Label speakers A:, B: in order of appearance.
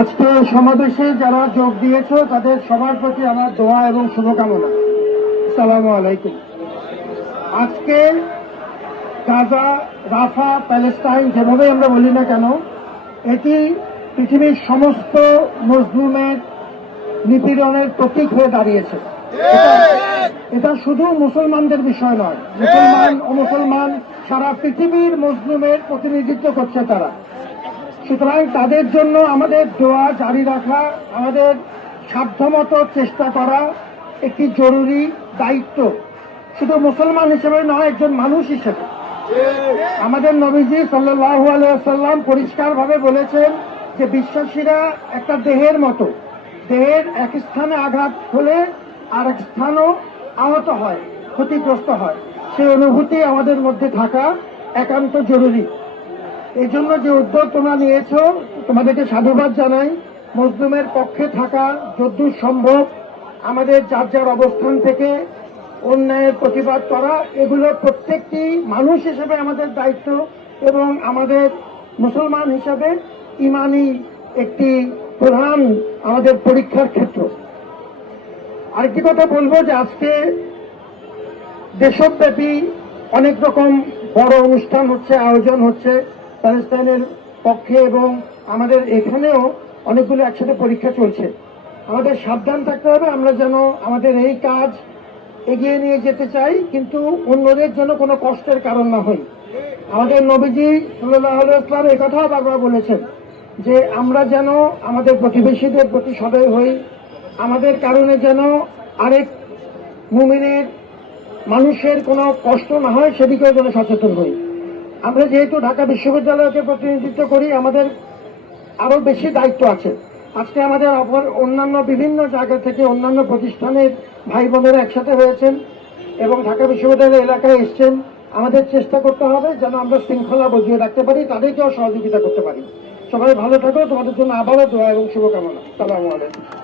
A: আজকে সমাবেশে যারা যোগ দিয়েছ, তাদের সবার প্রতি আমার দোয়া এবং শুভকামনা। সালাম আলাইকুম। আজকে গাজা, রাফা প্যালেস্টাইন যেভাবে আমরা বলি না কেন, এটি পৃথিবীর সমস্ত মজলুমের নিপীড়নের প্রতীক হয়ে দাঁড়িয়েছে। এটা- শুধু মুসলমানদের বিষয় নয়, মুসলমান ও মুসলমান সারা পৃথিবীর মজলুমের প্রতিনিধিত্ব করছে তারা। সুতরাং তাদের জন্য আমাদের দোয়া জারি রাখা, আমাদের সাধ্যমতো চেষ্টা করা একটি জরুরি দায়িত্ব। শুধু মুসলমান হিসেবে নয়, একজন মানুষ হিসেবে। আমাদের নবীজি সাল্লাহু আলাইসাল্লাম পরিষ্কারভাবে বলেছেন যে বিশ্বাসীরা একটা দেহের মতো, দেহের এক স্থানে আঘাত হলে আর এক স্থানও আহত হয়, ক্ষতিগ্রস্ত হয়। সেই অনুভূতি আমাদের মধ্যে থাকা একান্ত জরুরি। এই জন্য যে উদ্যোগ তোমরা নিয়েছো, তোমাদেরকে সাধুবাদ জানাই। মজলুমের পক্ষে থাকা যদ্দূর সম্ভব, আমাদের যার যার অবস্থান থেকে অন্যায়ের প্রতিবাদ করা, এগুলো প্রত্যেকটি মানুষ হিসেবে আমাদের দায়িত্ব এবং আমাদের মুসলমান হিসাবে ইমানি একটি প্রধান আমাদের পরীক্ষার ক্ষেত্র। আরেকটি কথা বলব যে আজকে দেশব্যাপী অনেক রকম বড় অনুষ্ঠান হচ্ছে, আয়োজন হচ্ছে। প্যালেস্তাইনের পক্ষে এবং আমাদের এখানেও অনেকগুলো একসাথে পরীক্ষা চলছে। আমাদের সাবধান থাকতে হবে, আমরা যেন আমাদের এই কাজ এগিয়ে নিয়ে যেতে চাই, কিন্তু অন্যদের জন্য কোনো কষ্টের কারণ না হই। আমাদের নবীজি সাল্লাহ ইসলাম এই কথাও বারবার বলেছেন যে আমরা যেন আমাদের প্রতিবেশীদের প্রতি সদয় হই, আমাদের কারণে যেন আরেক মুমিনের, মানুষের কোনো কষ্ট না হয়, সেদিকেও যেন সচেতন হই। আমরা যেহেতু ঢাকা বিশ্ববিদ্যালয়কে প্রতিনিধিত্ব করি, আমাদের আরও বেশি দায়িত্ব আছে। আজকে আমাদের অপর অন্যান্য বিভিন্ন জায়গা থেকে অন্যান্য প্রতিষ্ঠানের ভাই বোনেরা একসাথে হয়েছেন এবং ঢাকা বিশ্ববিদ্যালয় এলাকায় এসছেন। আমাদের চেষ্টা করতে হবে যেন আমরা শৃঙ্খলা বজিয়ে রাখতে পারি, তাদেরকেও সহযোগিতা করতে পারি। সবাই ভালো থাকো, তোমাদের জন্য আবারও দোয়া এবং শুভকামনা। সালামু আলাইকুম।